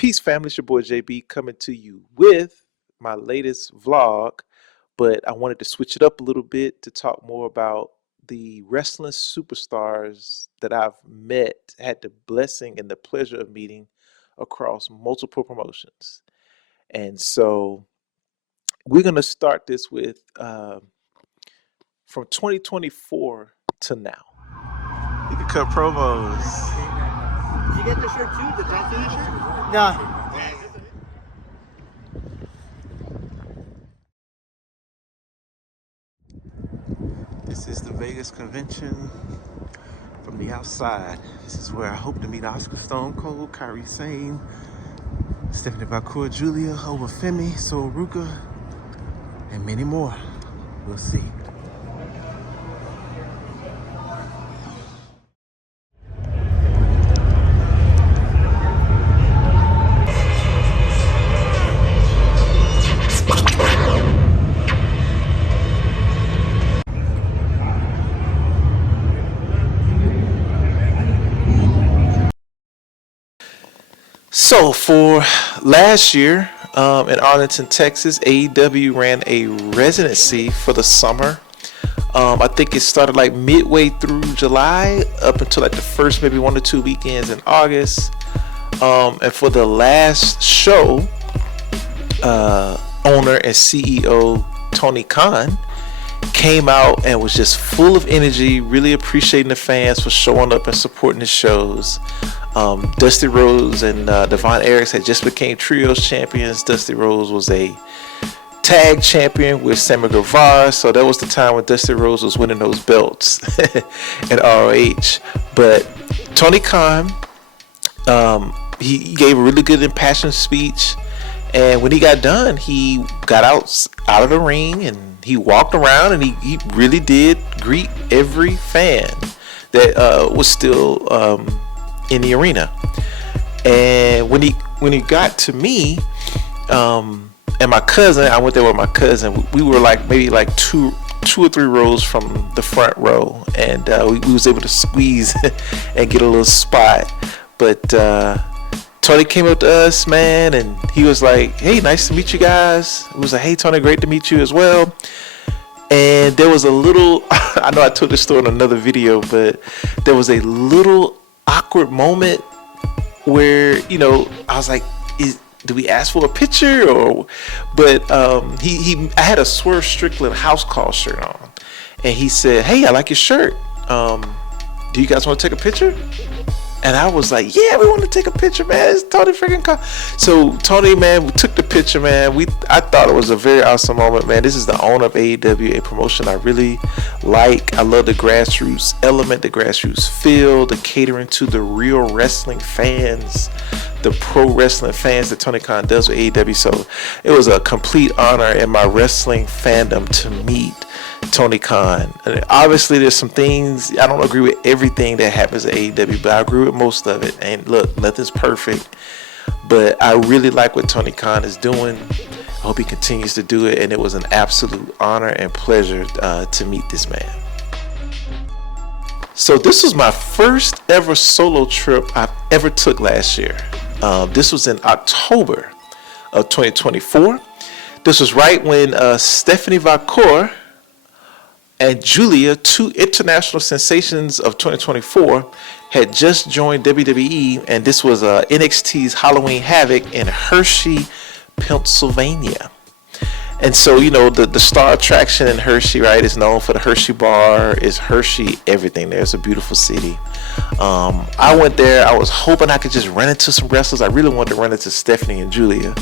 Peace, family. It's your boy JB coming to you with my latest vlog, but I wanted to switch it up a little bit to talk more about the wrestling superstars that I've met, had the blessing and the pleasure of meeting across multiple promotions. And so we're going to start this with from 2024 to now. You can cut promos. Did you get the shirt too? The Athena shirt? No. This is the Vegas convention from the outside. This is where I hope to meet Asuka, Stone Cold, Kairi, Sane, Stephanie Vaquer, Giulia of WWE, Ruca, and many more. We'll see. So for last year in Arlington, Texas, AEW ran a residency for the summer. I think it started like midway through July up until like the first maybe 1 or 2 weekends in August. And for the last show, owner and CEO Tony Khan came out and was just full of energy, really appreciating the fans for showing up and supporting his shows. Dusty Rhodes and Devon Eriks had just became trios champions. Dusty Rhodes was a tag champion with Sammy Guevara, so that was the time when Dusty Rhodes was winning those belts at ROH. But Tony Khan, he gave a really good impassioned speech, and when he got done, he got out of the ring and he walked around and he really did greet every fan that was still in the arena. And when he got to me and my cousin, I went there with my cousin. We were like maybe like two or three rows from the front row, and we was able to squeeze and get a little spot. But Tony came up to us, man, and he was like, "Hey, nice to meet you guys." It was like, "Hey, Tony, great to meet you as well." And there was a little, I know I told this story in another video, but there was a little awkward moment where, you know, I was like, do we ask for a picture? But I had a Swerve Strickland house call shirt on, and he said, "Hey, I like your shirt. Do you guys want to take a picture?" And I was like, "Yeah, we want to take a picture, man. It's Tony freaking call." So Tony, man, we took the picture, man. I thought it was a very awesome moment, man. This is the owner of AEW, a promotion I really like. I love the grassroots element, the grassroots feel, the catering to the real wrestling fans, the pro wrestling fans that Tony Khan does with AEW. So it was a complete honor in my wrestling fandom to meet Tony Khan. And obviously there's some things, I don't agree with everything that happens at AEW, but I agree with most of it. And look, nothing's perfect, but I really like what Tony Khan is doing. I hope he continues to do it, and it was an absolute honor and pleasure to meet this man. So this was my first ever solo trip I've ever took last year. This was in October of 2024. This was right when Stephanie Vaquer and Giulia, two international sensations of 2024, had just joined WWE, and this was NXT's Halloween Havoc in Hershey, Pennsylvania. And so, you know, the star attraction in Hershey, right, is known for the Hershey Bar, is Hershey everything there. It's a beautiful city. I went there. I was hoping I could just run into some wrestlers. I really wanted to run into Stephanie and Giulia.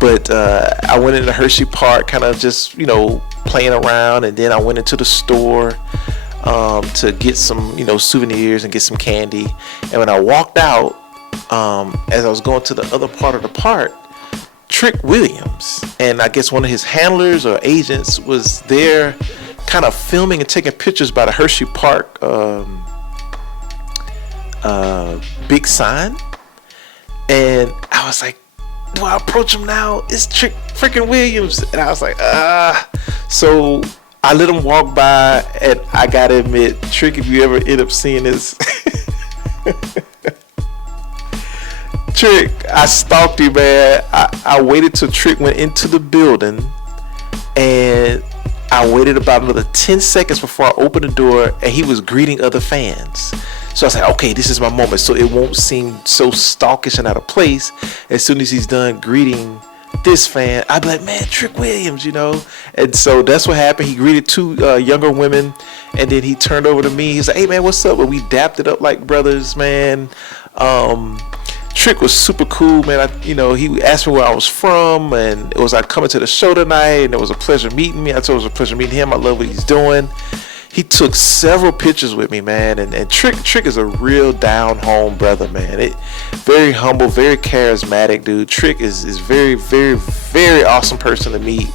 But I went into Hershey Park, kind of just, you know, playing around. And then I went into the store to get some, you know, souvenirs and get some candy. And when I walked out, as I was going to the other part of the park, Trick Williams and I guess one of his handlers or agents was there kind of filming and taking pictures by the Hershey Park big sign, and I was like, do I approach him now? It's Trick freaking Williams. And I was like, so I let him walk by, and I gotta admit, Trick, if you ever end up seeing this Trick, I stalked you, man. I waited till Trick went into the building, and I waited about another 10 seconds before I opened the door, and he was greeting other fans. So I was like, okay, this is my moment, so it won't seem so stalkish and out of place. As soon as he's done greeting this fan, I'd be like, man, Trick Williams, you know. And so that's what happened. He greeted two younger women, and then he turned over to me. He's like, hey, man, what's up? And we dapped it up like brothers, man. Trick was super cool, man. He asked me where I was from, and it was like coming to the show tonight, and it was a pleasure meeting me. I told him it was a pleasure meeting him. I love what he's doing. He took several pictures with me, man, and Trick is a real down home brother, man. Very humble, very charismatic dude. Trick is very, very, very awesome person to meet.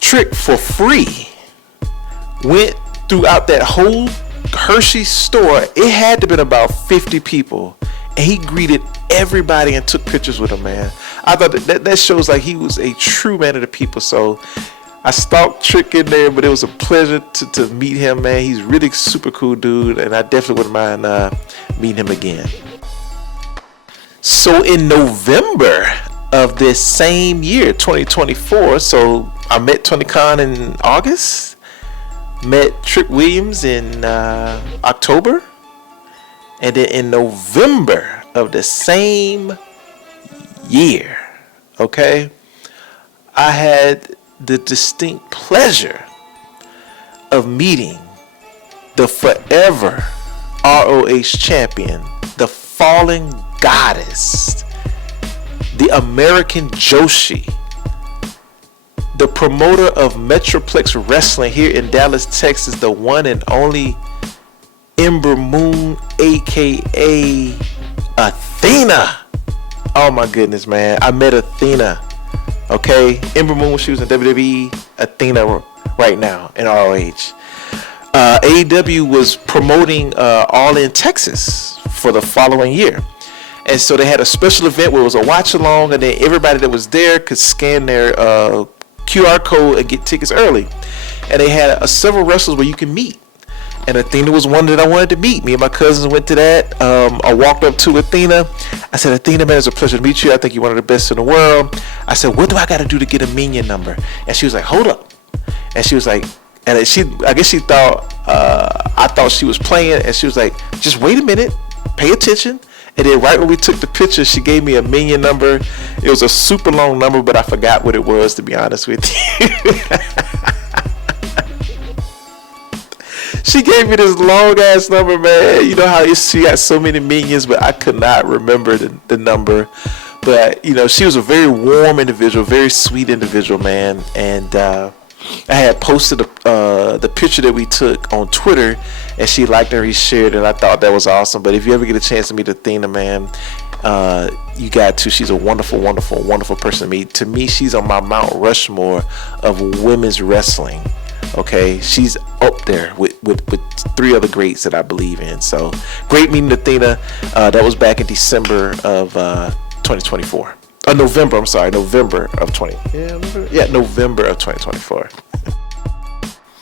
Trick for free went throughout that whole Hershey store. It had to been about 50 people, and he greeted everybody and took pictures with them, man. I thought that shows like he was a true man of the people. So I stalked Trick in there, but it was a pleasure to meet him, man. He's really super cool dude, and I definitely wouldn't mind meeting him again. So in November of this same year, 2024, so I met Tony Khan in August, met Trick Williams in October, and then in November of the same year, okay, I had the distinct pleasure of meeting the forever ROH champion, the fallen goddess, the American Joshi, the promoter of Metroplex Wrestling here in Dallas, Texas, the one and only Ember Moon, aka Athena. Oh my goodness, man. I met Athena. Okay, Ember Moon when she was in WWE, Athena right now in ROH. AEW was promoting All in Texas for the following year. And so they had a special event where it was a watch along, and then everybody that was there could scan their QR code and get tickets early. And they had several wrestlers where you can meet. And Athena was one that I wanted to meet. Me and my cousins went to that. I walked up to Athena. I said, Athena, man, it's a pleasure to meet you. I think you're one of the best in the world. I said, what do I got to do to get a minion number? And she was like, hold up. And she was like, and I guess she thought, I thought she was playing. And she was like, just wait a minute, pay attention. And then right when we took the picture, she gave me a minion number. It was a super long number, but I forgot what it was, to be honest with you. She gave me this long ass number, man. You know how she got so many minions, but I could not remember the number. But you know, she was a very warm individual, very sweet individual, man. And I had posted the picture that we took on Twitter, and she liked it and reshared it, and I thought that was awesome. But if you ever get a chance to meet Athena, man, you got to. She's a wonderful, wonderful, wonderful person to meet. To me, she's on my Mount Rushmore of women's wrestling. Okay, she's up there with three other greats that I believe in. So great meeting Athena. That was back in December of 2024. November of 2024.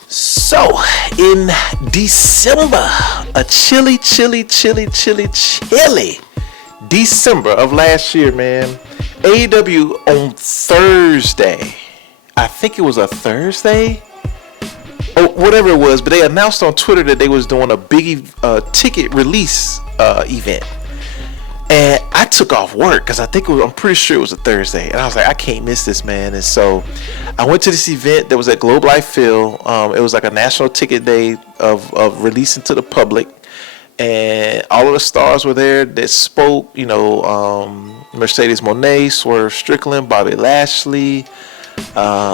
So in December, a chilly December of last year, man, AEW on Thursday, I think it was a Thursday, or whatever it was, but they announced on Twitter that they was doing a big ticket release event. And I took off work because I'm pretty sure it was a Thursday. And I was like, I can't miss this, man. And so I went to this event that was at Globe Life Field. It was like a national ticket day of releasing to the public. And all of the stars were there that spoke, you know, Mercedes Moné, Swerve Strickland, Bobby Lashley,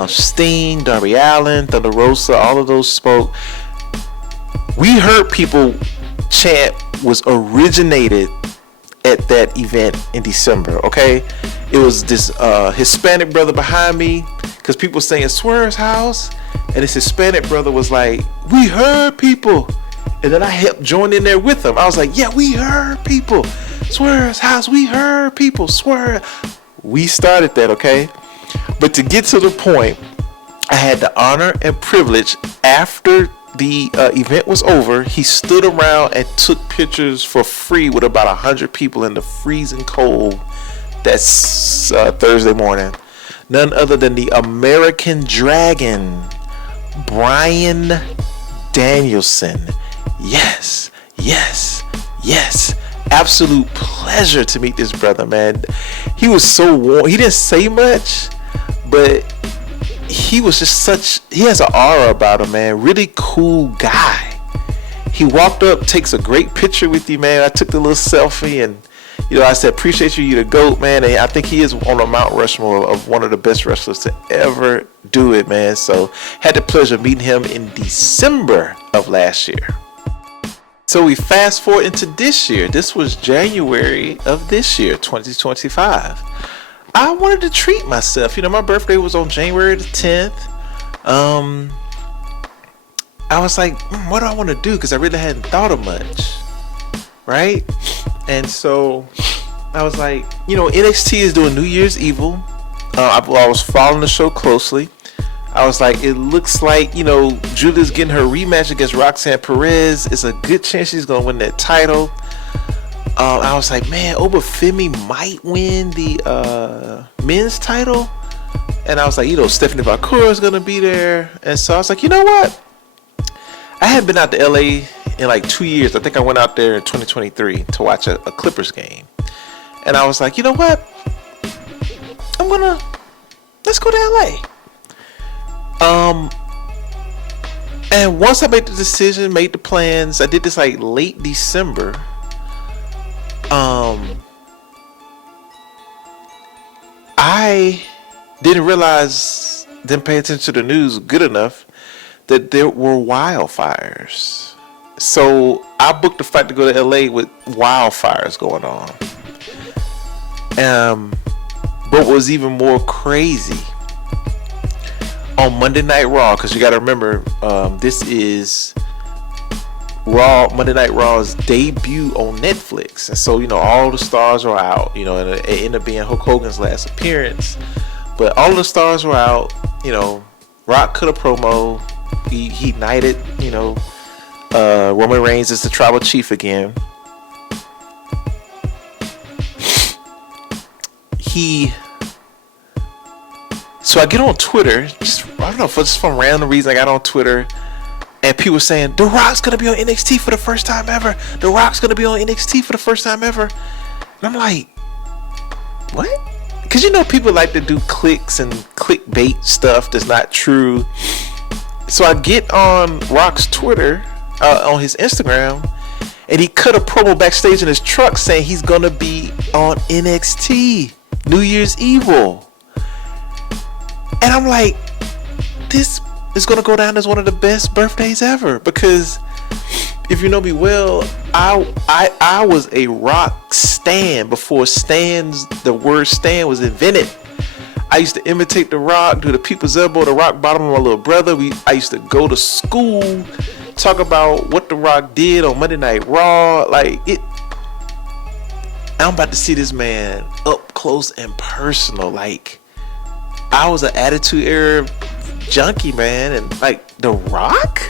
Sting, Darby Allin, Thunder Rosa, all of those spoke. We heard people chant was originated at that event in December, okay? It was this Hispanic brother behind me, because people saying Swerve's house, and this Hispanic brother was like, we heard people. And then I helped join in there with them. I was like, yeah, we heard people. Swerve's house, we heard people. Swerve. We started that, okay? But to get to the point, I had the honor and privilege after the event was over. He stood around and took pictures for free with about 100 people in the freezing cold That's Thursday morning. None other than the American Dragon, Bryan Danielson. Yes. Absolute pleasure to meet this brother, man. He was so warm. He didn't say much, but he was just he has an aura about him, man. Really cool guy. He walked up, takes a great picture with you, man. I took the little selfie, and I said, appreciate you, the GOAT, man. And I think he is on the Mount Rushmore of one of the best wrestlers to ever do it, man. So had the pleasure of meeting him in December of last year. So we fast forward into this year. This was January of this year, 2025. I wanted to treat myself. My birthday was on January the 10th. I was like, what do I want to do? Because I really hadn't thought of much. Right? And so I was like, NXT is doing New Year's Evil. I was following the show closely. I was like, it looks like, Giulia's getting her rematch against Roxanne Perez. It's a good chance she's going to win that title. I was like, man, Obafemi might win the men's title. And I was like, Stephanie Vaquer is going to be there. And so I was like, you know what? I hadn't been out to LA in like 2 years. I think I went out there in 2023 to watch a Clippers game. And I was like, you know what? Let's go to LA. And once I made the decision, made the plans, I did this like late December. I didn't pay attention to the news good enough that there were wildfires. So I booked a flight to go to LA with wildfires going on. But what was even more crazy, on Monday Night Raw, because you got to remember, this is Monday Night Raw's debut on Netflix, and so all the stars are out. And it ended up being Hulk Hogan's last appearance, but all the stars were out. Rock cut a promo. He knighted, Roman Reigns is the tribal chief again. So I get on Twitter, I don't know, for some random reason I got on Twitter, and people saying, The Rock's going to be on NXT for the first time ever. The Rock's going to be on NXT for the first time ever. And I'm like, what? Because people like to do clicks and clickbait stuff that's not true. So I get on Rock's Twitter, on his Instagram, and he cut a promo backstage in his truck saying he's going to be on NXT, New Year's Evil. And I'm like, this is going to go down as one of the best birthdays ever. Because if you know me well, I was a Rock stan before the word stan was invented. I used to imitate The Rock, do the people's elbow, the rock bottom of my little brother. I used to go to school, talk about what The Rock did on Monday Night Raw. I'm about to see this man up close and personal. I was an Attitude Era junkie, man, and The Rock.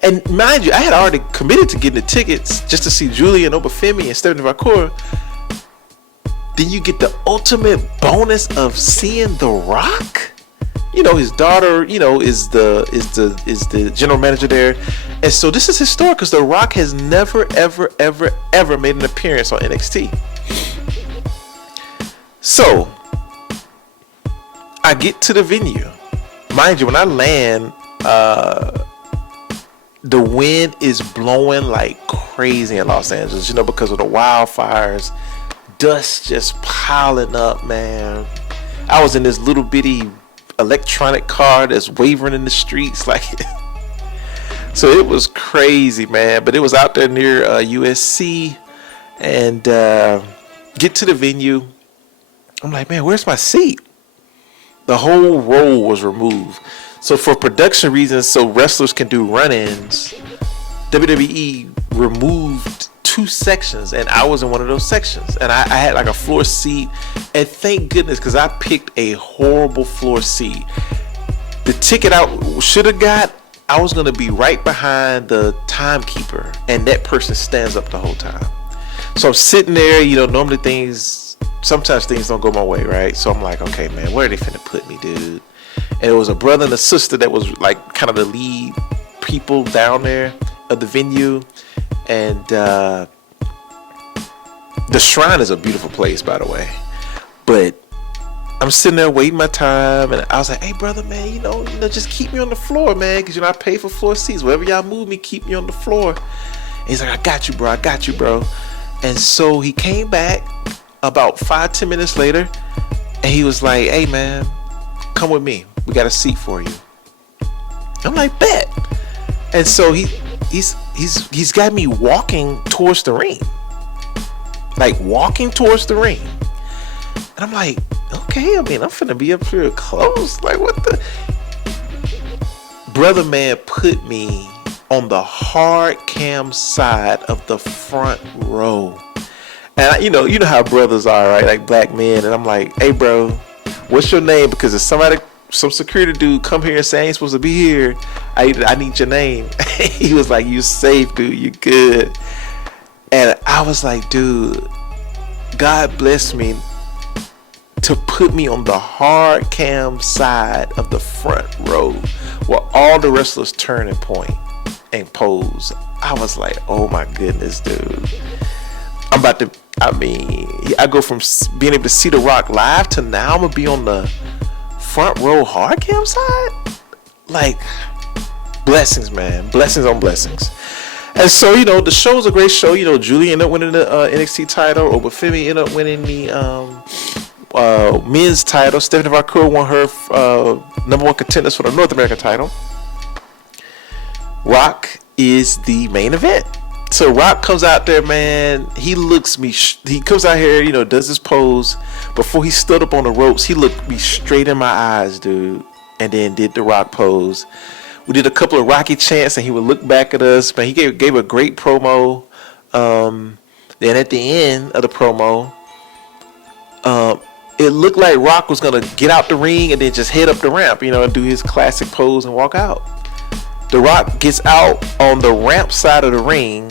And mind you, I had already committed to getting the tickets just to see Giulia and Obafemi and Stephanie Vaquer. Then you get the ultimate bonus of seeing The Rock. His daughter, is the general manager there. And so this is historic because The Rock has never, ever, ever, ever made an appearance on NXT. So I get to the venue. Mind you, when I land, the wind is blowing like crazy in Los Angeles, because of the wildfires. Dust just piling up, man. I was in this little bitty electronic car that's wavering in the streets, so it was crazy, man. But it was out there near USC, and get to the venue. I'm like, man, where's my seat? The whole row was removed. So for production reasons, so wrestlers can do run-ins, WWE removed 2 sections, and I was in one of those sections, and I had a floor seat, and thank goodness, because I picked a horrible floor seat. The ticket I should have got, I was going to be right behind the timekeeper, and that person stands up the whole time. So I'm sitting there, normally things sometimes things don't go my way, right? So I'm like, okay, man, where are they finna put me, dude? And it was a brother and a sister that was like kind of the lead people down there of the venue. And the Shrine is a beautiful place, by the way. But I'm sitting there waiting my time, and I was like, hey, brother, man, you know, just keep me on the floor, man, because, you know, I pay for floor seats. Wherever y'all move me, keep me on the floor. And he's like, I got you, bro. And so he came back about 5-10 minutes later, and he was like, hey, man, come with me. We got a seat for you. I'm like, bet. And so he's got me walking towards the ring. Like, walking towards the ring. And I'm like, okay, I mean, I'm finna be up here close. Like, what the? Brother man put me on the hard cam side of the front row. And you know how brothers are, right? Like black men. And I'm like, hey, bro, what's your name? Because if some security dude come here and say I ain't supposed to be here, I need your name. He was like, you safe, dude. You good. And I was like, dude, God bless me to put me on the hard cam side of the front row where all the wrestlers turn and point and pose. I was like, oh my goodness, dude. I go from being able to see The Rock live to now I'm going to be on the front row hard cam side. Like, blessings, man. Blessings on blessings. And so, you know, the show's a great show. You know, Giulia ended up winning the NXT title. Obafemi ended up winning the men's title. Stephanie Vaquer won her number one contenders for the North American title. Rock is the main event. So Rock comes out there, man. He comes out here, you know, does his pose. Before he stood up on the ropes, he looked me straight in my eyes, dude, and then did the Rock pose. We did a couple of Rocky chants, and he would look back at us. Man, he gave a great promo. Then at the end of the promo, it looked like Rock was gonna get out the ring and then just head up the ramp, you know, and do his classic pose and walk out. The Rock gets out on the ramp side of the ring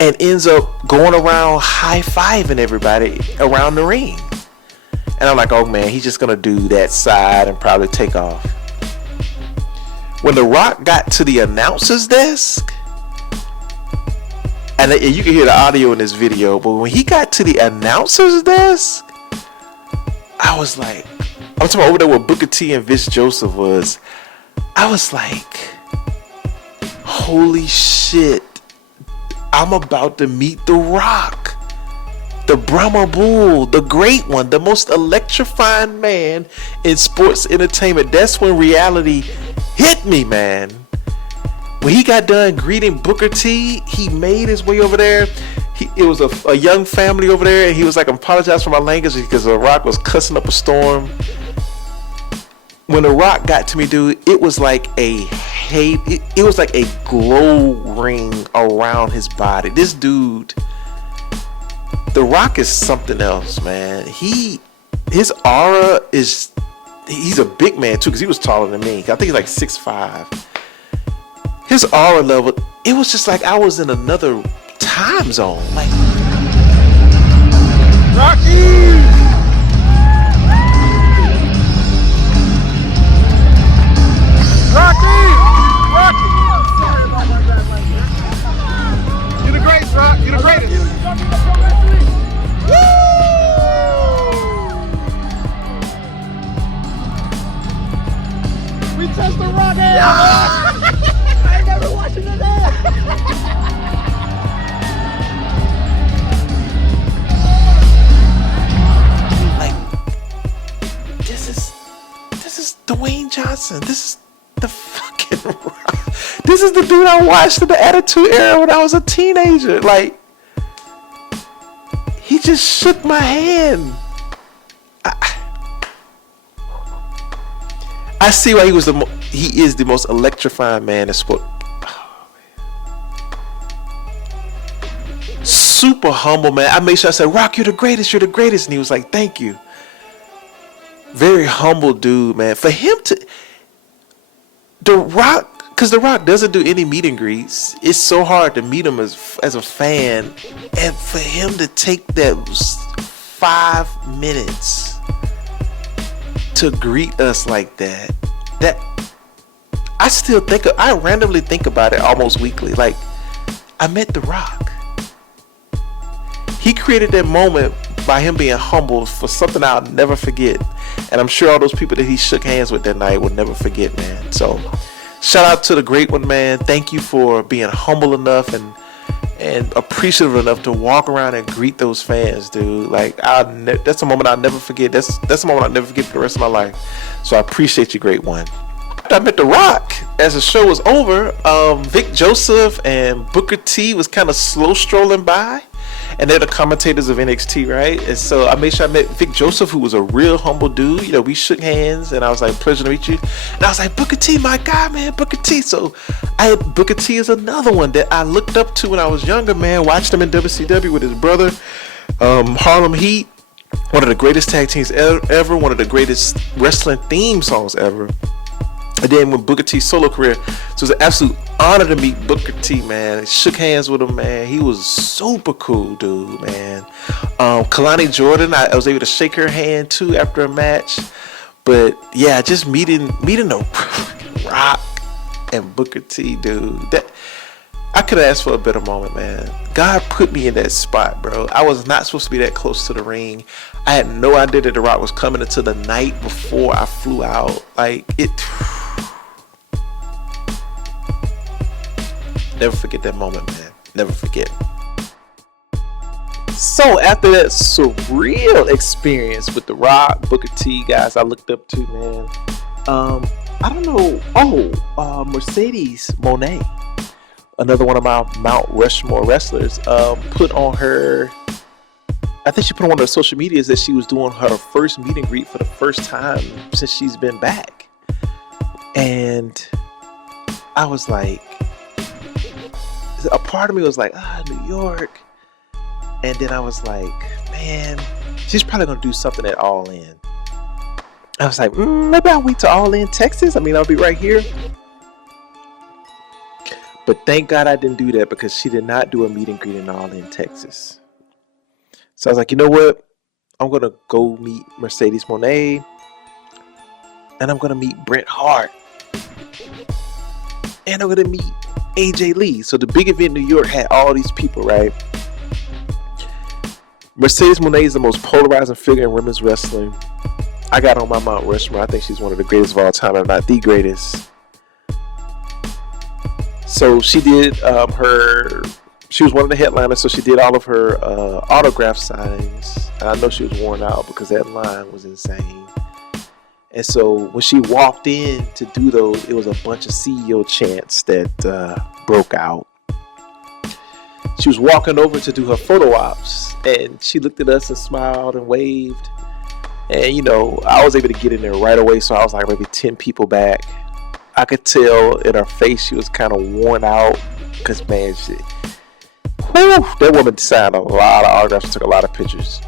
and ends up going around high-fiving everybody around the ring. And I'm like, oh man, he's just gonna do that side and probably take off. When The Rock got to the announcer's desk, and you can hear the audio in this video, but when he got to the announcer's desk, I was like, I'm talking about over there where Booker T and Vince Joseph was. I was like, holy shit, I'm about to meet The Rock, the Brahma Bull, the great one, the most electrifying man in sports entertainment. That's when reality hit me, man. When he got done greeting Booker T, he made his way over there. It was a young family over there, and he was like, I apologize for my language because The Rock was cussing up a storm. When The Rock got to me, dude, it was like it was like a glow ring around his body. This dude, The Rock is something else, man. His aura is, he's a big man too, because he was taller than me. I think he's like 6'5". His aura level, it was just like I was in another time zone. Like, Rocky! You're the greatest, Rock. You're the greatest. Woo! We touched the Rock ass. I ain't never watching it ass. like, this is Dwayne Johnson. This is the fucking Rock. This is the dude I watched in the Attitude Era when I was a teenager. Like, he just shook my hand. I see why he is the most electrifying man in sport. Oh, man. Super humble, man. I made sure I said, Rock, you're the greatest, and he was like, thank you. Very humble dude, man. For him to The Rock, because The Rock doesn't do any meet and greets. It's so hard to meet him as a fan, and for him to take that 5 minutes to greet us like that. That I randomly think about it almost weekly. Like, I met The Rock. He created that moment by him being humble for something I'll never forget. And I'm sure all those people that he shook hands with that night will never forget, man. So shout out to the great one, man. Thank you for being humble enough and appreciative enough to walk around and greet those fans, dude. Like, that's a moment I'll never forget. That's a moment I'll never forget for the rest of my life. So I appreciate you, great one. I met The Rock as the show was over. Vic Joseph and Booker T was kind of slow strolling by, and they're the commentators of NXT, right? And so I made sure I met Vic Joseph, who was a real humble dude. You know, we shook hands, and I was like, pleasure to meet you. And I was like, Booker T, my guy, man, Booker T. So Booker T is another one that I looked up to when I was younger, man. Watched him in WCW with his brother, Harlem Heat. One of the greatest tag teams ever. One of the greatest wrestling theme songs ever. And then with Booker T's solo career, so it was an absolute honor to meet Booker T, man. Shook hands with him, man. He was super cool, dude, man. Kalani Jordan, I was able to shake her hand too after a match. But yeah, just meeting the Rock and Booker T, dude. That I could have asked for a better moment, man. God put me in that spot, bro. I was not supposed to be that close to the ring. I had no idea that The Rock was coming until the night before I flew out. Like, it. Never forget that moment, man. Never forget. So after that surreal experience with The Rock, Booker T, guys I looked up to, man. I don't know. Mercedes Moné, another one of my Mount Rushmore wrestlers, put on her. I think she put on one of her social medias that she was doing her first meet and greet for the first time since she's been back, and I was like, a part of me was like, New York. And then I was like, man, she's probably going to do something at All In. I was like, maybe I'll wait to All In Texas. I mean, I'll be right here. But thank God I didn't do that, because she did not do a meet and greet in All In Texas. So I was like, you know what? I'm going to go meet Mercedes Moné. And I'm going to meet Bret Hart. And I'm going to meet AJ Lee. So the big event in New York had all these people, right? Mercedes Moné is the most polarizing figure in women's wrestling. I got on my Mount Rushmore. I think she's one of the greatest of all time, if not the greatest. So she did she was one of the headliners, so she did all of her autograph signings. And I know she was worn out because that line was insane. And so when she walked in to do those, it was a bunch of CEO chants that broke out. She was walking over to do her photo ops, and she looked at us and smiled and waved. And, you know, I was able to get in there right away, so I was like maybe 10 people back. I could tell in her face she was kind of worn out, because, man, that woman signed a lot of autographs and took a lot of pictures.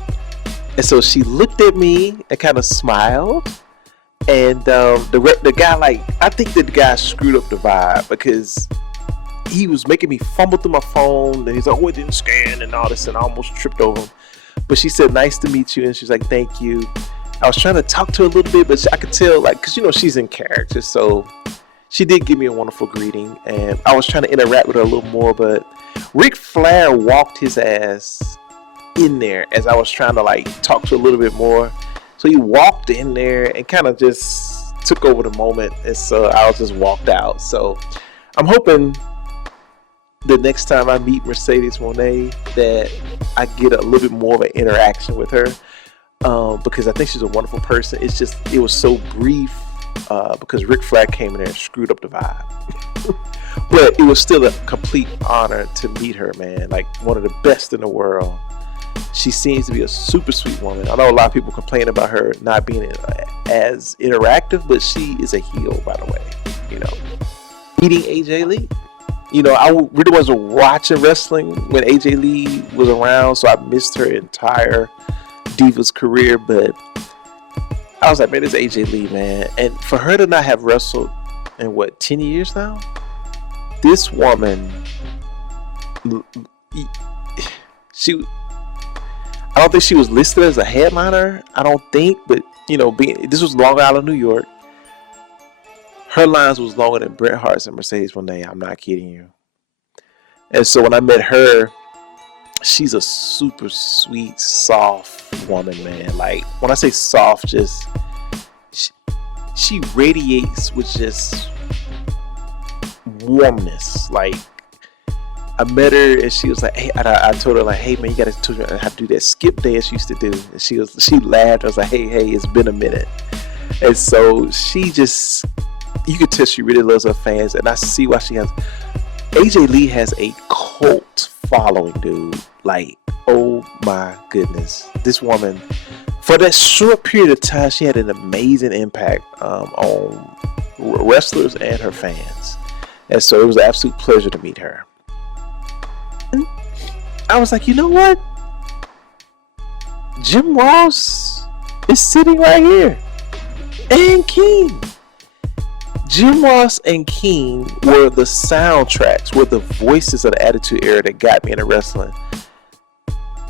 And so she looked at me and kind of smiled. And the guy, like, I think that the guy screwed up the vibe, because he was making me fumble through my phone, and he's like, oh, it didn't scan and all this, and I almost tripped over him. But she said, nice to meet you, and she's like, thank you. I was trying to talk to her a little bit, but I could tell, like, because, you know, she's in character, so she did give me a wonderful greeting, and I was trying to interact with her a little more, but Ric Flair walked his ass in there as I was trying to, like, talk to her a little bit more. So he walked in there and kind of just took over the moment, and so I just walked out. So I'm hoping the next time I meet Mercedes Moné that I get a little bit more of an interaction with her, because I think she's a wonderful person. It's just, it was so brief, because Ric Flair came in there and screwed up the vibe. But it was still a complete honor to meet her, man. Like, one of the best in the world. She seems to be a super sweet woman. I know a lot of people complain about her not being as interactive, but she is a heel, by the way. You know, meeting AJ Lee. You know, I really wasn't watching wrestling when AJ Lee was around, so I missed her entire Divas career. But I was like, man, this AJ Lee, man. And for her to not have wrestled in 10 years now, this woman, I don't think she was listed as a headliner. I don't think, but this was Long Island, New York. Her lines was longer than Bret Hart's and Mercedes Moné. I'm not kidding you. And so when I met her, she's a super sweet, soft woman, man. Like, when I say soft, just she radiates with just warmness. Like, I met her and she was like, hey, I told her, like, hey man, you gotta teach me how to do that skip dance you used to do. And she laughed. I was like, hey, it's been a minute. And so she just, you could tell she really loves her fans, and I see why she has. AJ Lee has a cult following, dude. Like, oh my goodness, this woman, for that short period of time, she had an amazing impact on wrestlers and her fans. And so it was an absolute pleasure to meet her. I was like, you know what? Jim Ross is sitting right here. And King. Jim Ross and King were the soundtracks, were the voices of the Attitude Era that got me into wrestling.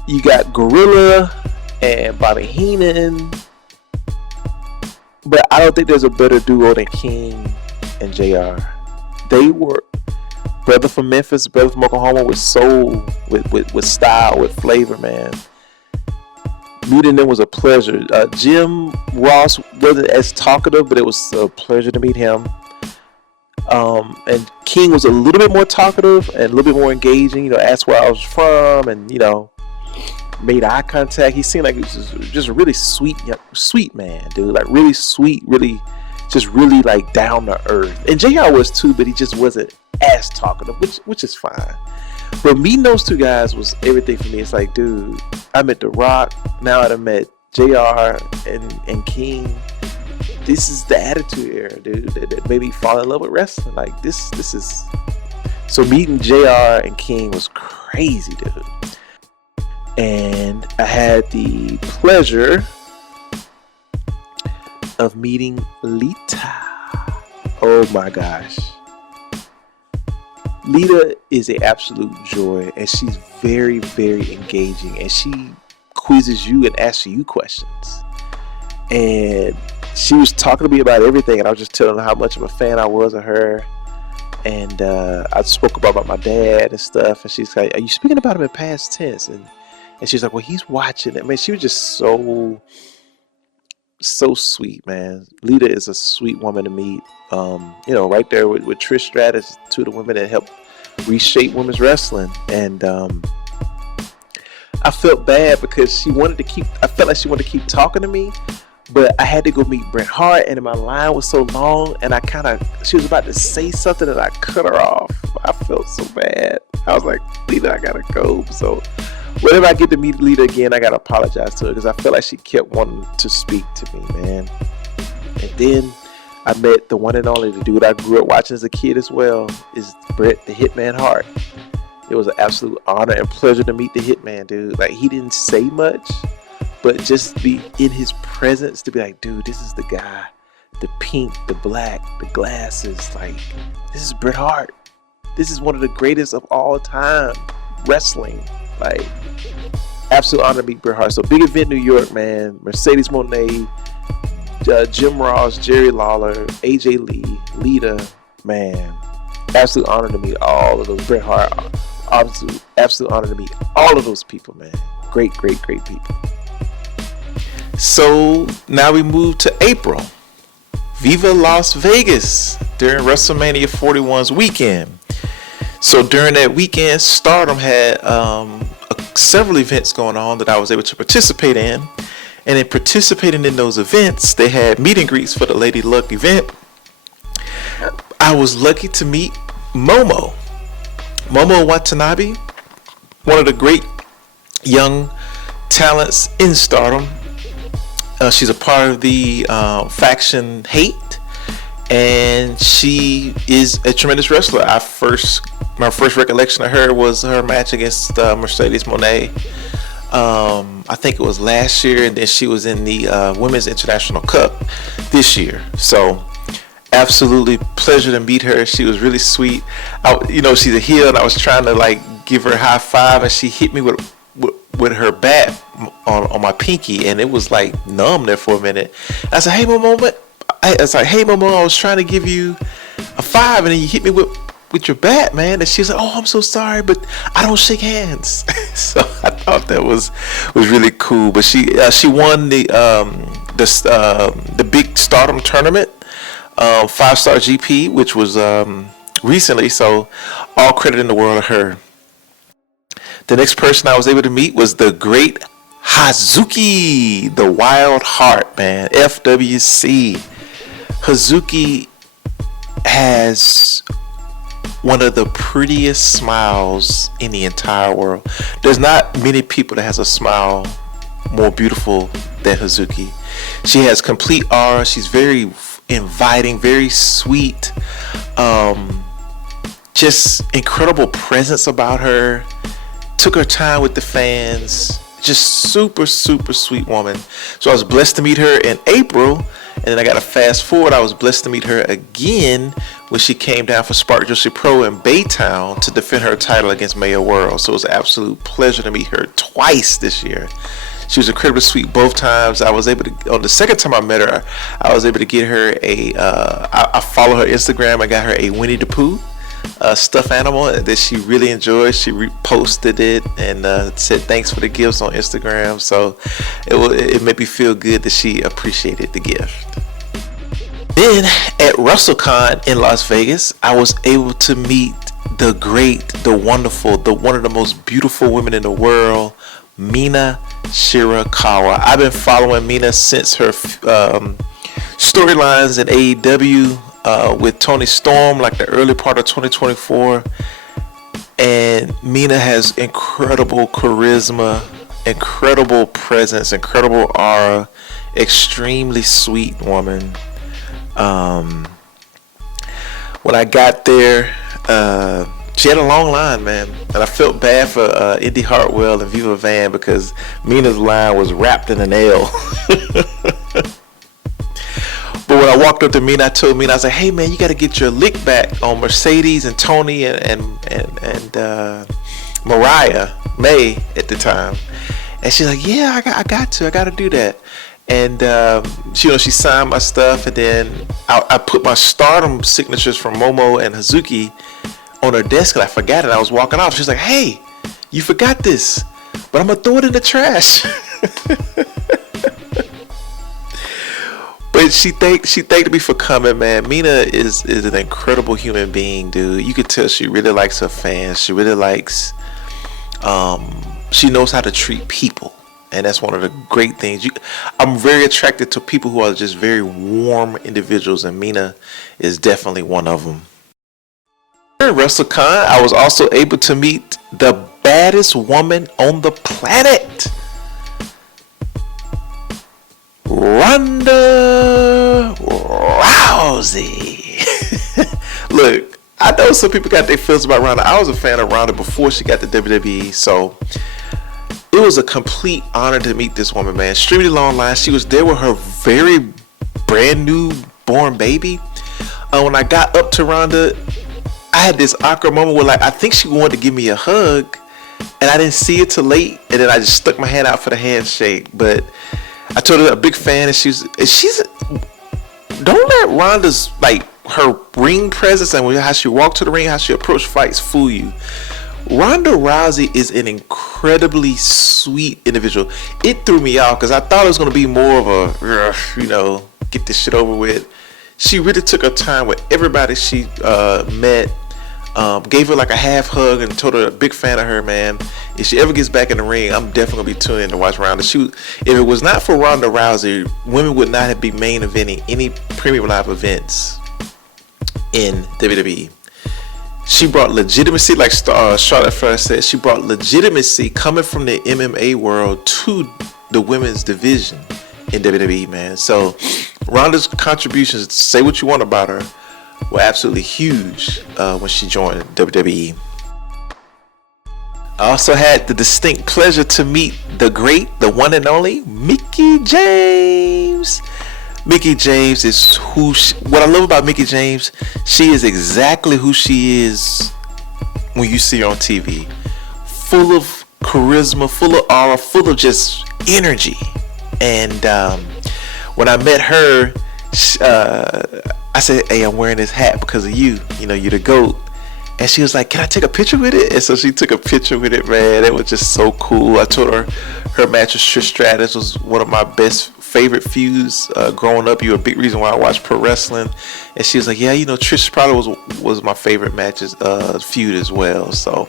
You got Gorilla and Bobby Heenan, but I don't think there's a better duo than King and JR. They were brother from Memphis, brother from Oklahoma, with soul, with style, with flavor, man. Meeting them was a pleasure. Jim Ross wasn't as talkative, but it was a pleasure to meet him. And King was a little bit more talkative and a little bit more engaging. Asked where I was from, and made eye contact. He seemed like he was just a really sweet man, dude. Like, really sweet, really like down to earth. And JR was too, but he just wasn't as talkative, which is fine. But meeting those two guys was everything for me. It's like, dude, I met The Rock. Now I met JR and King. This is the Attitude Era, dude. That made me fall in love with wrestling. Like, this is. So meeting JR and King was crazy, dude. And I had the pleasure of meeting Lita. Oh my gosh. Lita is an absolute joy, and she's very, very engaging, and she quizzes you and asks you questions. And she was talking to me about everything, and I was just telling her how much of a fan I was of her. And I spoke about my dad and stuff, and she's like, "Are you speaking about him in past tense?" And she's like, "Well, he's watching it." Man, she was just so sweet, man. Lita is a sweet woman to meet. Right there with Trish Stratus, two of the women that helped reshape women's wrestling. And I felt bad because I felt like she wanted to keep talking to me, but I had to go meet Bret Hart, and my line was so long, and she was about to say something and I cut her off. I felt so bad. I was like, Lita, I gotta go. So whenever I get to meet Lita again, I gotta apologize to her, because I felt like she kept wanting to speak to me, man. And then I met the one and only, the dude I grew up watching as a kid as well, is Bret the Hitman Hart. It was an absolute honor and pleasure to meet the Hitman, dude. Like, he didn't say much, but just be in his presence, to be like, dude, this is the guy, the pink, the black, the glasses. Like, this is Bret Hart. This is one of the greatest of all time wrestling. Like, absolute honor to meet Bret Hart. So, big event, New York, man. Mercedes Moné, Jim Ross, Jerry Lawler, AJ Lee, Lita, man. Absolute honor to meet all of those. Bret Hart, absolute honor to meet all of those people, man. Great people. So now we move to April. Viva Las Vegas during WrestleMania 41's weekend. So during that weekend, Stardom had several events going on that I was able to participate in. And in participating in those events, they had meet and greets for the Lady Luck event. I was lucky to meet Momo Watanabe, one of the great young talents in Stardom. She's a part of the faction Hate, and she is a tremendous wrestler. My first recollection of her was her match against Mercedes Moné. I think it was last year, and then she was in the Women's International Cup this year. So absolutely pleasure to meet her. She was really sweet. She's a heel, and I was trying to like give her a high five, and she hit me with her bat on my pinky, and it was like numb there for a minute. I said, "Hey, Momo," I was like, "Hey, Momo, I was trying to give you a 5, and then you hit me with your bat, man." And she was like, "Oh, I'm so sorry, but I don't shake hands." So I thought that was really cool. But she won the big Stardom tournament, 5-star GP, which was recently. So all credit in the world to her. The next person I was able to meet was the great Hazuki, the Wild Heart, man. FWC. Hazuki has one of the prettiest smiles in the entire world. There's not many people that has a smile more beautiful than Hazuki. She has complete aura. She's very inviting, very sweet. Just incredible presence about her. Took her time with the fans. Just super sweet woman. So I was blessed to meet her in April, and then I got to fast forward. I was blessed to meet her again when she came down for Spark Joshi Pro in Baytown to defend her title against Mayo World. So it was an absolute pleasure to meet her twice this year. She was incredibly sweet both times. I was able to, on the second time I met her, I was able to get her I follow her Instagram. I got her a Winnie the Pooh stuffed animal that she really enjoyed. She reposted it and said thanks for the gifts on Instagram. So it made me feel good that she appreciated the gift. Then at WrestleCon in Las Vegas, I was able to meet the great, the wonderful, one of the most beautiful women in the world, Mina Shirakawa. I've been following Mina since her storylines in AEW with Tony Storm, like the early part of 2024. And Mina has incredible charisma, incredible presence, incredible aura, extremely sweet woman. When I got there, she had a long line, man, and I felt bad for Indy Hartwell and Viva Van because Mina's line was wrapped in an L. But when I walked up to Mina, I told Mina, I was like, "Hey, man, you got to get your lick back on Mercedes and Tony and Mariah May at the time." And she's like, "Yeah, I got to do that." And she signed my stuff, and then I put my Stardom signatures from Momo and Hazuki on her desk, and I forgot it. I was walking off. She's like, "Hey, you forgot this, but I'm gonna throw it in the trash." But she thanked me for coming, man. Mina is an incredible human being, dude. You could tell she really likes her fans. She really likes. She knows how to treat people. And that's one of the great things. I'm very attracted to people who are just very warm individuals, and Mina is definitely one of them. At WrestleCon, I was also able to meet the baddest woman on the planet, Ronda Rousey. Look, I know some people got their feelings about Ronda. I was a fan of Ronda before she got to WWE, so it was a complete honor to meet this woman, man. Extremely long line. She was there with her very brand new born baby. When I got up to Ronda, I had this awkward moment where, I think she wanted to give me a hug, and I didn't see it till late, and then I just stuck my hand out for the handshake. But I told her I'm a big fan, and she's don't let Ronda's her ring presence and how she walked to the ring, how she approached fights fool you. Ronda Rousey is an incredibly sweet individual. It threw me off because I thought it was going to be more of a, get this shit over with. She really took her time with everybody she met. Gave her a half hug and told her a big fan of her, man. If she ever gets back in the ring, I'm definitely going to be tuning in to watch Ronda. If it was not for Ronda Rousey, women would not have been main eventing any premium live events in WWE. She brought legitimacy, like Charlotte Flair said, she brought legitimacy coming from the MMA world to the women's division in WWE, man. So Ronda's contributions, say what you want about her, were absolutely huge when she joined WWE. I also had the distinct pleasure to meet the great, the one and only Mickie James. Mickie James is what I love about Mickie James, she is exactly who she is when you see her on TV. Full of charisma, full of aura, full of just energy. And when I met her, I said, "Hey, I'm wearing this hat because of you. You know, you're the GOAT." And she was like, "Can I take a picture with it?" And so she took a picture with it, man. It was just so cool. I told her her match with Trish Stratus was one of my best favorite feuds growing up. You were a big reason why I watched pro wrestling. And she was like, "Yeah, you know, Trish probably was my favorite matches feud as well." So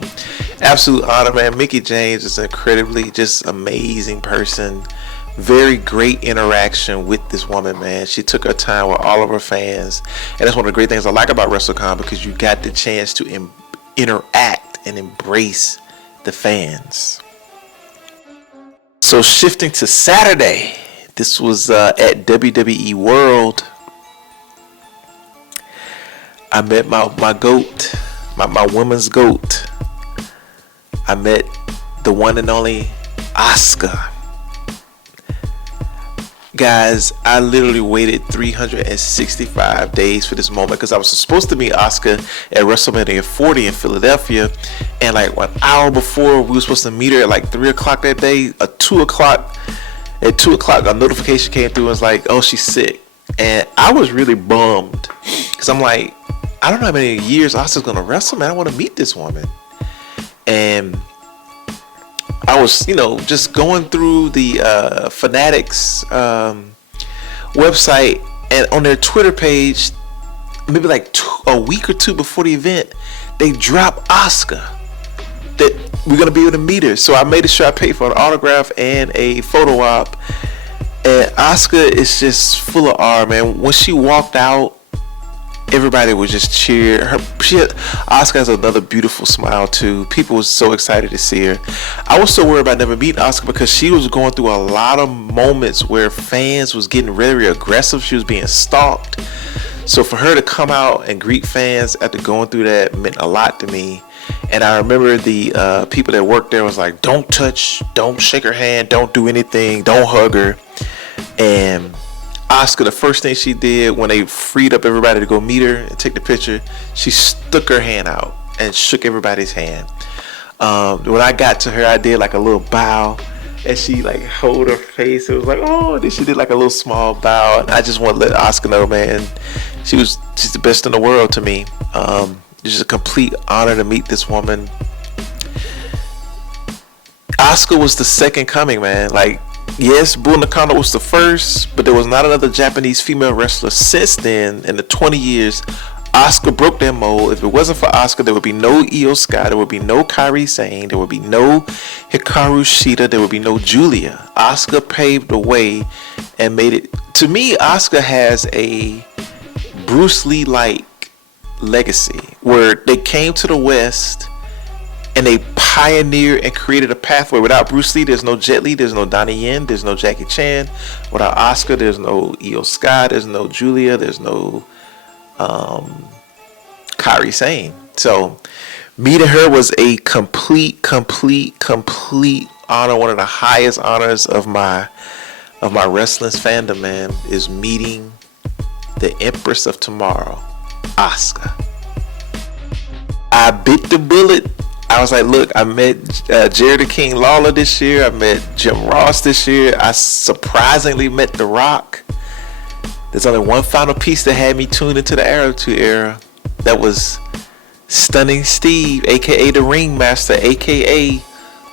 absolute honor, man. Mickie James is an incredibly just amazing person. Very great interaction with this woman, man. She took her time with all of her fans, and that's one of the great things I like about WrestleCon, because you got the chance to interact and embrace the fans. So shifting to Saturday, this was at WWE World. I met my GOAT, my women's GOAT. I met the one and only Asuka. Guys, I literally waited 365 days for this moment, because I was supposed to meet Asuka at WrestleMania 40 in Philadelphia, and like 1 hour before we were supposed to meet her at like 3 o'clock that day, at 2 o'clock a notification came through and was like, "Oh, she's sick." And I was really bummed, because I'm like, I don't know how many years Asuka's gonna wrestle, man. I want to meet this woman. And I was, just going through the Fanatics website, and on their Twitter page, maybe like a week or two before the event, they dropped Asuka that we're gonna be able to meet her. So I made sure I paid for an autograph and a photo op. And Asuka is just full of awe, man. When she walked out, everybody was just cheer. Asuka has another beautiful smile too. People were so excited to see her. I was so worried about never meeting Asuka, because she was going through a lot of moments where fans was getting very aggressive. She was being stalked. So for her to come out and greet fans after going through that meant a lot to me. And I remember the people that worked there was like, "Don't touch, don't shake her hand, don't do anything, don't hug her." And Asuka, the first thing she did when they freed up everybody to go meet her and take the picture, she stuck her hand out and shook everybody's hand. When I got to her, I did like a little bow, and she like hold her face. It was like, oh, then she did like a little small bow. And I just want to let Asuka know, man, she's the best in the world to me. It's just a complete honor to meet this woman. Asuka was the second coming, man. Like, yes, Bull Nakano was the first, but there was not another Japanese female wrestler since then. In the 20 years, Asuka broke that mold. If it wasn't for Asuka, there would be no Io Sky, there would be no Kairi Sane, there would be no Hikaru Shida, there would be no Giulia. Asuka paved the way and made it. To me, Asuka has a Bruce Lee-like legacy, where they came to the West and they pioneered and created a pathway. Without Bruce Lee, there's no Jet Li, there's no Donnie Yen, there's no Jackie Chan. Without Asuka, there's no Io Sky, there's no Giulia, there's no Kairi Sane. So meeting her was a complete honor. One of the highest honors of my wrestling fandom, man, is meeting the Empress of Tomorrow, Asuka. I bit the bullet. I was like, look, I met Jerry the King Lawler this year. I met Jim Ross this year. I surprisingly met The Rock. There's only one final piece that had me tuned into the Attitude Era. That was Stunning Steve, a.k.a. the Ringmaster, a.k.a.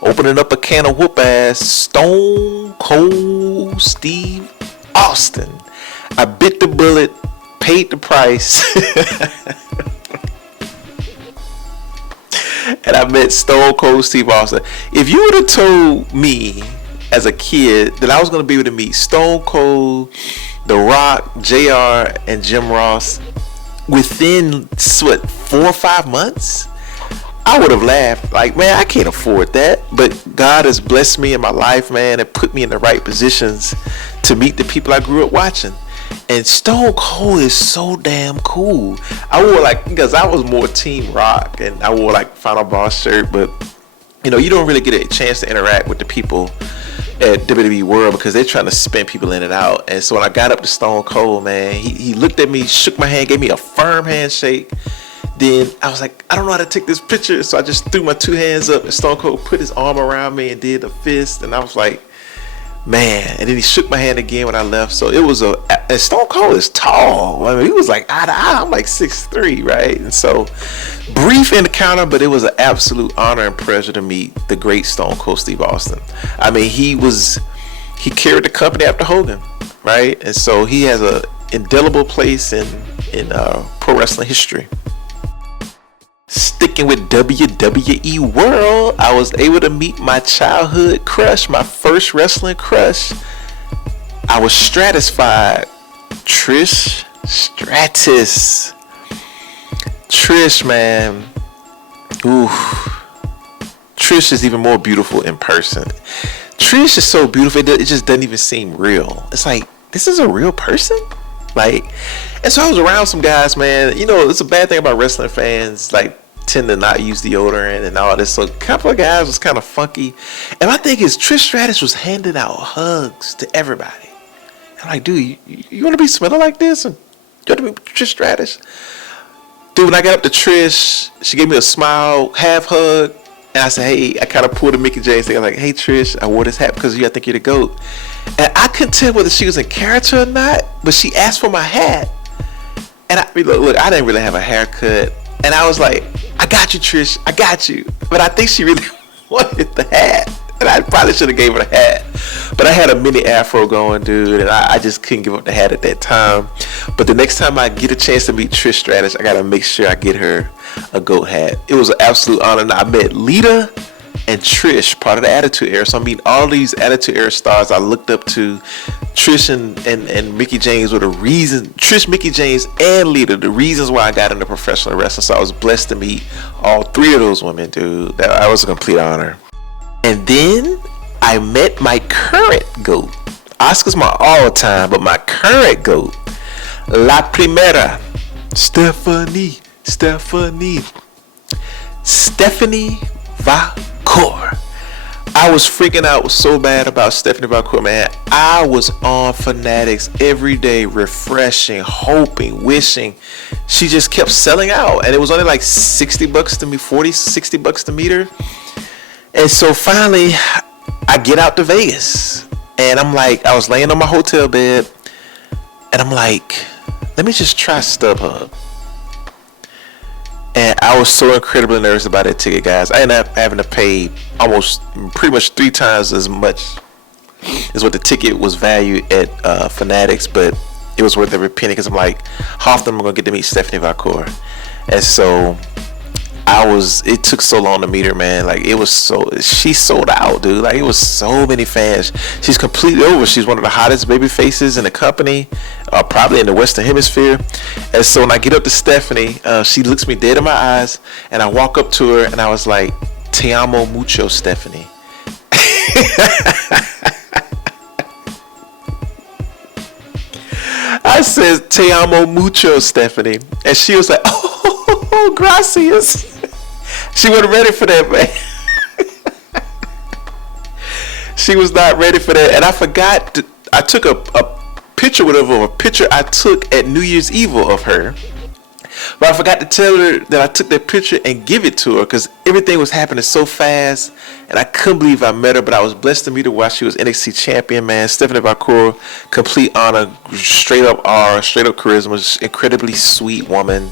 opening up a can of whoop ass, Stone Cold Steve Austin. I bit the bullet, paid the price. And I met Stone Cold Steve Austin. If you would have told me as a kid that I was going to be able to meet Stone Cold, The Rock, JR, and Jim Ross within 4 or 5 months, I would have laughed. Like, man, I can't afford that. But God has blessed me in my life, man, and put me in the right positions to meet the people I grew up watching. And Stone Cold is so damn cool. I wore because I was more Team Rock, and I wore Final Boss shirt, but you don't really get a chance to interact with the people at WWE World because they're trying to spin people in and out. And so when I got up to Stone Cold, man, he looked at me, shook my hand, gave me a firm handshake, Then I was like, I don't know how to take this picture, so I just threw my 2 hands up, and Stone Cold put his arm around me and did a fist, and I was like, man. And then he shook my hand again when I left. So it was and Stone Cold is tall. I mean, he was like eye to eye. I'm like 6'3", right? And so brief encounter, but it was an absolute honor and pleasure to meet the great Stone Cold Steve Austin. I mean, he carried the company after Hogan, right? And so he has a indelible place in pro wrestling history. Sticking with WWE World, I was able to meet my childhood crush, my first wrestling crush. I was stratified. Trish Stratus. Trish, man. Ooh. Trish is even more beautiful in person. Trish is so beautiful, it just doesn't even seem real. It's like, this is a real person? Like, and so I was around some guys, man. You know, it's a bad thing about wrestling fans, like, tend to not use deodorant and all this. So a couple of guys was kind of funky. And my thing is, Trish Stratus was handing out hugs to everybody. I'm like, dude, you want to be smelling like this? And you want to be Trish Stratus? Dude, when I got up to Trish, she gave me a smile, half hug. And I said, hey, I kind of pulled a Mickie James thing. I was like, hey, Trish, I wore this hat because I think you're the GOAT. And I couldn't tell whether she was in character or not, but she asked for my hat. And look, I didn't really have a haircut. And I was like, I got you, Trish. I got you. But I think she really wanted the hat. And I probably should have gave her the hat. But I had a mini afro going, dude. And I just couldn't give up the hat at that time. But the next time I get a chance to meet Trish Stratus, I got to make sure I get her a GOAT hat. It was an absolute honor. And I met Lita and Trish, part of the Attitude Era. So I mean, all these Attitude Era stars I looked up to. Trish and Mickie James were the reason. Trish, Mickie James, and Lita, the reasons why I got into professional wrestling. So I was blessed to meet all 3 of those women, dude. That was a complete honor. And then I met my current GOAT. Asuka's my all-time, but my current GOAT, La Primera, Stephanie Vaquer. I was freaking out so bad about Stephanie Vaquer, man. I was on Fanatics every day, refreshing, hoping, wishing. She just kept selling out, and it was only like $60 to me, $40-$60 to meet her. And so finally, I get out to Vegas, and I'm like, I was laying on my hotel bed, and I'm like, let me just try StubHub. And I was so incredibly nervous about that ticket, guys. I ended up having to pay pretty much 3 times as much as what the ticket was valued at Fanatics, but it was worth every penny because I'm like, how often am I going to get to meet Stephanie Vaquer? And so it took so long to meet her, man. Like, she sold out, dude. Like, it was so many fans. She's completely over. She's one of the hottest baby faces in the company, probably in the Western Hemisphere. And so when I get up to Stephanie, she looks me dead in my eyes, and I walk up to her, and I was like, "Te amo mucho, Stephanie." I said, "Te amo mucho, Stephanie," and she was like, "Oh, gracias." She wasn't ready for that, man. She was not ready for that. And I forgot, I took a picture with her, a picture I took at New Year's Eve of her. But I forgot to tell her that I took that picture and give it to her because everything was happening so fast. And I couldn't believe I met her, but I was blessed to meet her while she was NXT champion, man. Stephanie Vaquer, complete honor, straight up R, straight up charisma, incredibly sweet woman.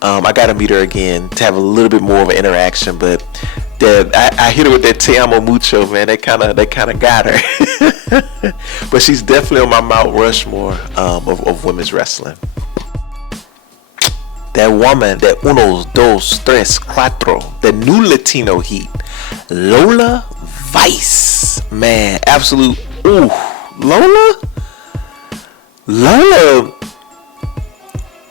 I got to meet her again to have a little bit more of an interaction, but I hit her with that "Te amo mucho," man. They kind of got her. But she's definitely on my Mount Rushmore of women's wrestling. That woman, that unos, dos, tres, cuatro, the new Latino heat, Lola Vice, man, absolute. Ooh, Lola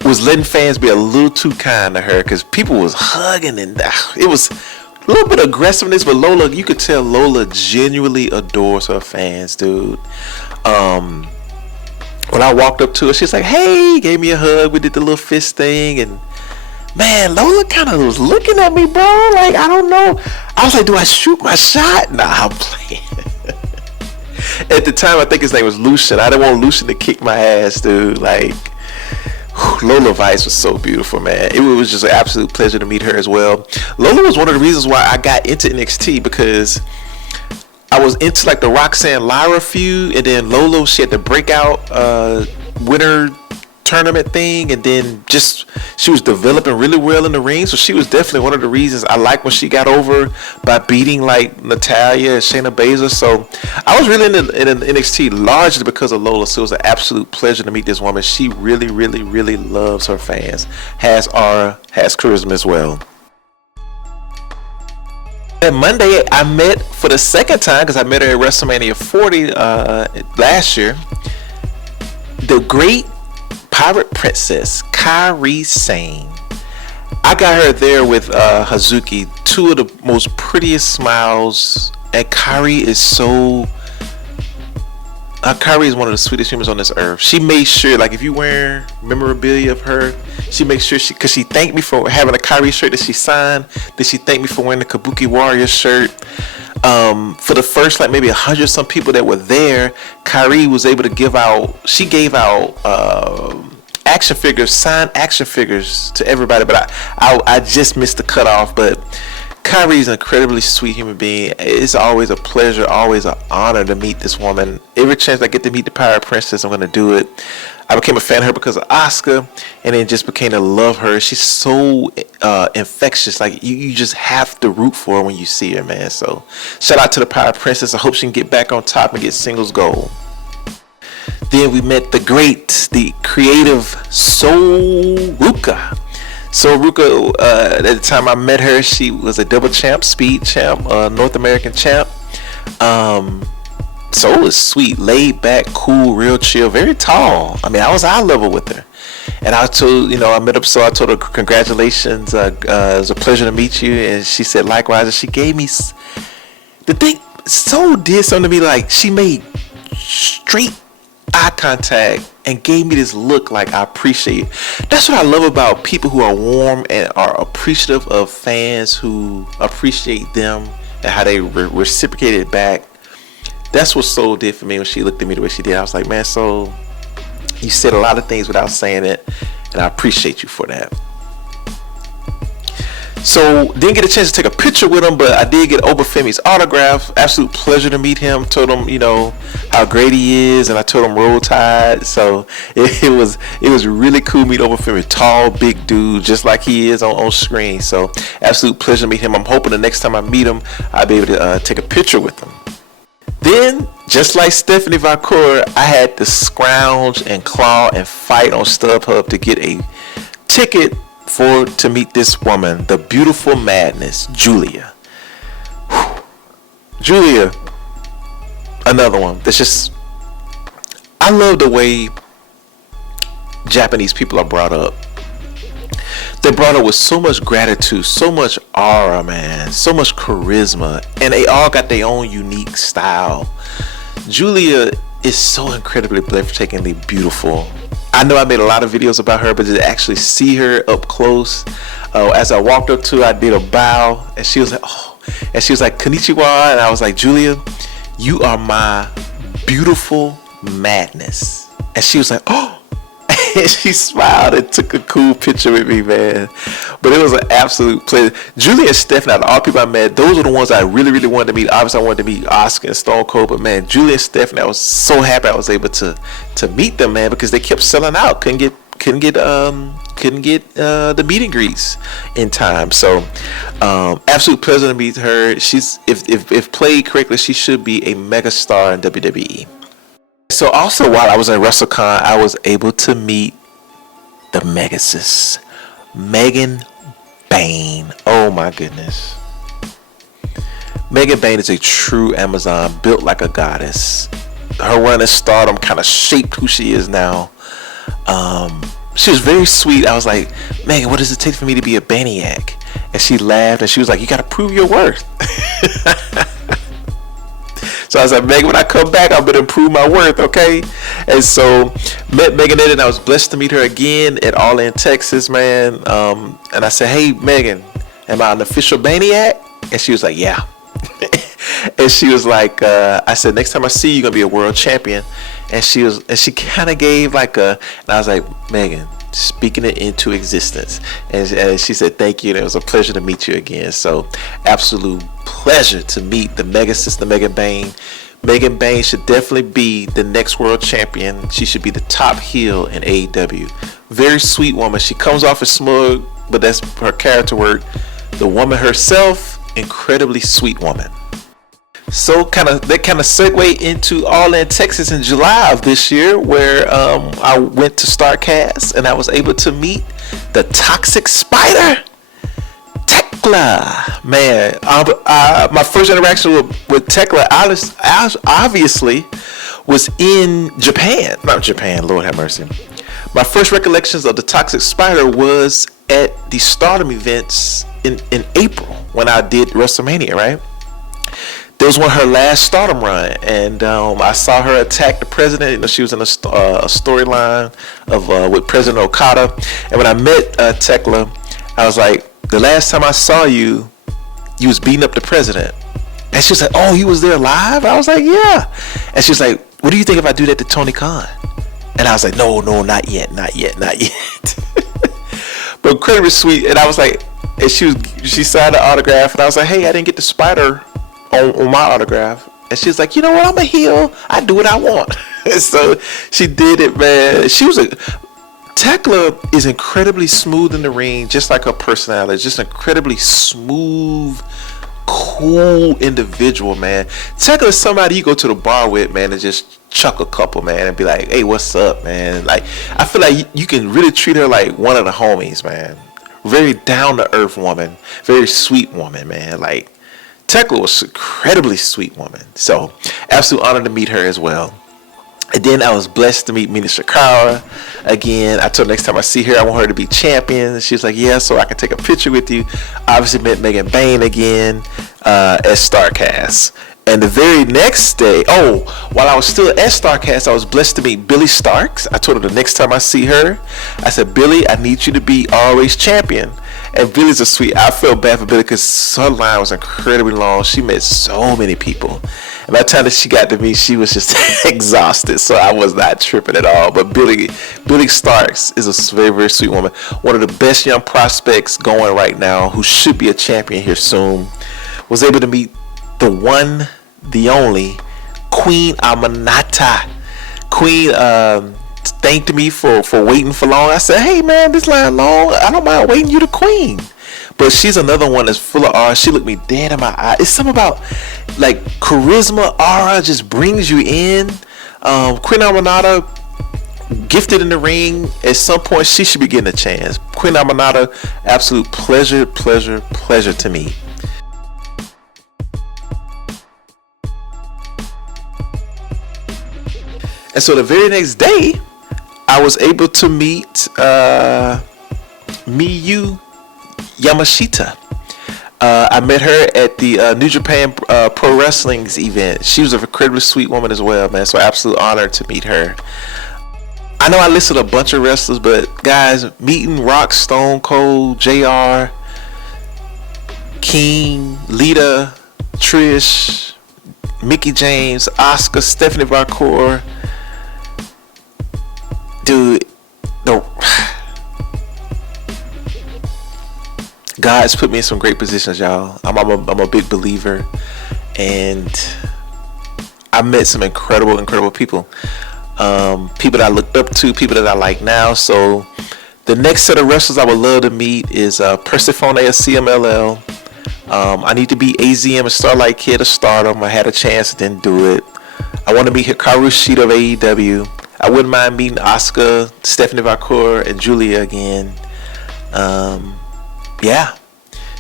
was letting fans be a little too kind to her because people was hugging and it was a little bit of aggressiveness, but Lola, you could tell Lola genuinely adores her fans, dude. When I walked up to her, she's like, "Hey," gave me a hug. We did the little fist thing, and man, Lola kind of was looking at me, bro. Like, I don't know. I was like, do I shoot my shot? Nah, I'm playing. At the time, I think his name was Lucian. I didn't want Lucian to kick my ass, dude. Like, Lola Vice was so beautiful, man. It was just an absolute pleasure to meet her as well. Lola was one of the reasons why I got into NXT, because I was into like the Roxanne Lyra feud, and then Lola, she had the breakout winter tournament thing, and then just she was developing really well in the ring. So she was definitely one of the reasons I like when she got over by beating like Natalya and Shayna Baszler. So I was really in NXT largely because of Lola. So it was an absolute pleasure to meet this woman. She really, really, really loves her fans. Has aura, has charisma as well. And Monday I met for the second time, because I met her at WrestleMania 40 last year, the great Pirate Princess Kairi Sane. I got her there with Hazuki, two of the most prettiest smiles, and Kairi is so Kairi is one of the sweetest humans on this earth. She made sure, like, if you wear memorabilia of her, she makes sure because she thanked me for having a Kairi shirt that she signed. Then she thanked me for wearing the Kabuki Warrior shirt. For the first like maybe 100 some people that were there, Kairi was able to give out. She gave out action figures, signed action figures to everybody. But I just missed the cutoff. But Kairi is an incredibly sweet human being. It's always a pleasure, always an honor to meet this woman. Every chance I get to meet the Pirate Princess, I'm going to do it. I became a fan of her because of Asuka, and then just became to love her. She's so infectious. Like, you just have to root for her when you see her, man. So shout out to the Pirate Princess. I hope she can get back on top and get singles gold. Then we met the great, the creative Soul Ruca. So Ruca, at the time I met her, she was a double champ, speed champ, North American champ. Soul is sweet, laid back, cool, real chill, very tall. I mean, I was eye level with her. And I told, I met up, so I told her, congratulations, it was a pleasure to meet you. And she said likewise. And she gave me, the thing, Soul did something to me, like, she made straight eye contact and gave me this look like I appreciate it. That's what I love about people who are warm and are appreciative of fans who appreciate them and how they reciprocate it back. That's what Soul did for me when she looked at me the way she did. I was like, man, Soul, you said a lot of things without saying it, and I appreciate you for that. So, didn't get a chance to take a picture with him, but I did get Obafemi's autograph. Absolute pleasure to meet him. Told him, how great he is, and I told him Roll Tide. So it was really cool to meet Obafemi. Tall, big dude, just like he is on screen. So absolute pleasure to meet him. I'm hoping the next time I meet him, I'll be able to take a picture with him. Then, just like Stephanie Vaquer, I had to scrounge and claw and fight on StubHub to get a ticket to meet this woman, the beautiful madness, Giulia. Giulia, another one. That's just, I love the way Japanese people are brought up. They're brought up with so much gratitude, so much aura, man, so much charisma, and they all got their own unique style. Giulia is so incredibly breathtakingly beautiful. I know I made a lot of videos about her, but to actually see her up close, as I walked up to her, I did a bow, and she was like, oh, and she was like, konnichiwa, and I was like, Giulia, you are my beautiful madness. And she was like, oh, and she smiled and took a cool picture with me, man. But it was an absolute pleasure. Giulia and Stephanie, out of all people I met, those are the ones I really, really wanted to meet. Obviously, I wanted to meet Asuka and Stone Cold, but man, Giulia and Stephanie, I was so happy I was able to meet them, man, because they kept selling out. Couldn't get the meet and greets in time. So absolute pleasure to meet her. She's if played correctly, she should be a mega star in WWE. So also while I was at WrestleCon, I was able to meet the Megasis, Megan Bayne. Oh my goodness. Megan Bayne is a true Amazon, built like a goddess. Her run in Stardom kind of shaped who she is now. She was very sweet. I was like, Megan, what does it take for me to be a Baniac? And she laughed and she was like, you got to prove your worth. So I was like, Megan, when I come back, I'm going to improve my worth, okay? And so met Megan and I was blessed to meet her again at All In, Texas, man. And I said, hey, Megan, am I an official Baniac? And she was like, yeah. And she was like, I said, next time I see you, you're gonna be a world champion. And she kind of gave like and I was like, Megan, speaking it into existence. And she said, thank you. And it was a pleasure to meet you again. So absolute pleasure to meet the mega sister, Megan Bayne. Megan Bayne should definitely be the next world champion. She should be the top heel in AEW. Very sweet woman. She comes off as smug, but that's her character work. The woman herself, incredibly sweet woman. So that kind of segue into All In Texas in July of this year, where I went to Starrcast and I was able to meet the Toxic Spider, Thekla. Man, my first interaction with Thekla, obviously, was in Japan. Not Japan, Lord have mercy. My first recollections of the Toxic Spider was at the Stardom events in April when I did WrestleMania, right? That was one of her last Stardom run, and I saw her attack the president. You know, she was in a storyline of with President Okada, and when I met Thekla, I was like, the last time I saw you, you was beating up the president. And she was like, oh, you was there live? I was like, yeah. And she was like, what do you think if I do that to Tony Khan? And I was like, no, not yet. But incredibly sweet. And I was like, and she signed the autograph, and I was like, hey, I didn't get the spider on my autograph. And she was like, you know what, I'm a heel, I do what I want. And so she did it, man. Thekla is incredibly smooth in the ring, just like her personality. Just incredibly smooth, cool individual, man. Thekla is somebody you go to the bar with, man, and just chuck a couple, man, and be like, hey, what's up, man? Like, I feel like you can really treat her like one of the homies, man. Very down to earth woman, very sweet woman, man. Like, Thekla was an incredibly sweet woman. So, absolute honor to meet her as well. And then I was blessed to meet Mina Shirakawa again. I told her next time I see her, I want her to be champion. She was like, yeah, so I can take a picture with you. Obviously met Megan Bayne again at Starrcast. And the very next day, while I was still at Starrcast, I was blessed to meet Billie Starkz. I told her the next time I see her, I said, Billie, I need you to be always champion. And Billie's a sweet. I felt bad for Billie because her line was incredibly long. She met so many people. And by the time that she got to me, she was just exhausted. So I was not tripping at all. But Billie Starkz is a very, very sweet woman. One of the best young prospects going right now, who should be a champion here soon. Was able to meet the one, the only, Queen Aminata. Queen thanked me for waiting for long. I said, hey man, this line long, I don't mind waiting, you the queen. But she's another one that's full of aura. She looked me dead in my eye. It's something about like charisma, aura just brings you in. Queen Aminata, gifted in the ring. At some point she should be getting a chance. Queen Aminata, absolute pleasure to me. And so the very next day, I was able to meet Miyu Yamashita. I met her at the New Japan Pro Wrestling's event. She was an incredibly sweet woman as well, man. So absolute honor to meet her. I know I listed a bunch of wrestlers, but guys, meeting Rock, Stone Cold, JR, King, Lita, Trish, Mickie James, Asuka, Stephanie Vaquer. Dude, God's put me in some great positions, y'all. I'm a big believer, and I met some incredible people. People that I looked up to, people that I like now. So the next set of wrestlers I would love to meet is Persephone of CMLL. I need to beat AZM and Starlight Kid of Stardom. I had a chance, didn't do it. I want to meet Hikaru Shida of AEW. I wouldn't mind meeting Asuka, Stephanie Vaquer, and Giulia again. Yeah.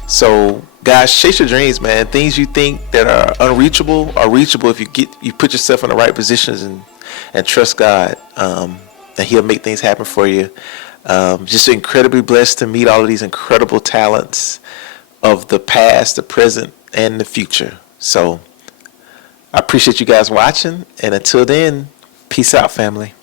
So, guys, chase your dreams, man. Things you think that are unreachable are reachable if you put yourself in the right positions and trust God. And He'll make things happen for you. Just incredibly blessed to meet all of these incredible talents of the past, the present, and the future. So, I appreciate you guys watching. And until then, peace out, family.